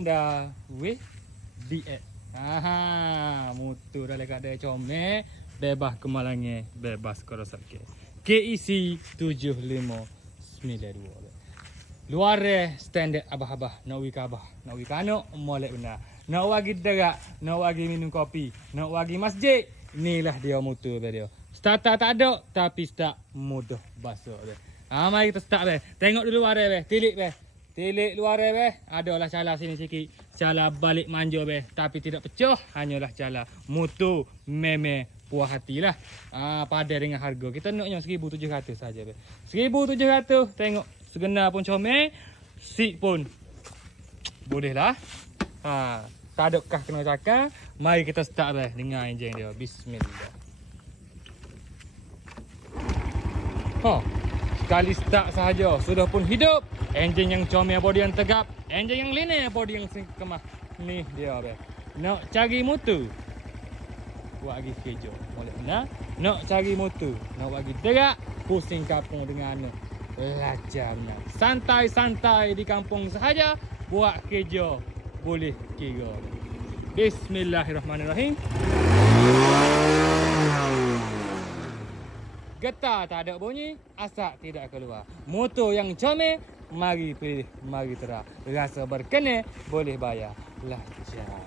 Dah weh DX. Motor dah lekat dia comel, bebas kemalangan, bebas kerosakan. KEC 7592. Luar standard abah-abah, nak wik abah, nak wik anak, molek benar. Nak wagi derak, nak wagi minum kopi, nak wagi masjid, inilah dia motor dia. Start tak ada, tapi start mudah basuh dia. Mari kita start be. Tengok dulu luar be, tilik be. Tilik luar be, adalah cala sini sikit. Cala balik manja be, tapi tidak pecah, hanyalah cala motor meme puas hatilah. Pada dengan harga. Kita naknya 1,700 saja be. 1,700, tengok segenar pun comel, seat pun boleh lah. Tak ada kah kena cakap. Mari kita start be dengan enjin dia. Bismillah. Sekali start sahaja sudah pun hidup. Enjin yang comel, body yang tegap, enjin yang linear, body yang kemah. Ni dia be. Nak cari motor, buat lagi kejo. Boleh benar. Nak cari motor, nak buat lagi derak, pusing kampung dengan lajar benar. Santai-santai di kampung sahaja, buat kejo boleh kira. Bismillahirrahmanirrahim. Getar tak ada bunyi, asap tidak keluar. Motor yang comel, mari pilih, mari terah. Rasa berkena, boleh bayar. Lajar.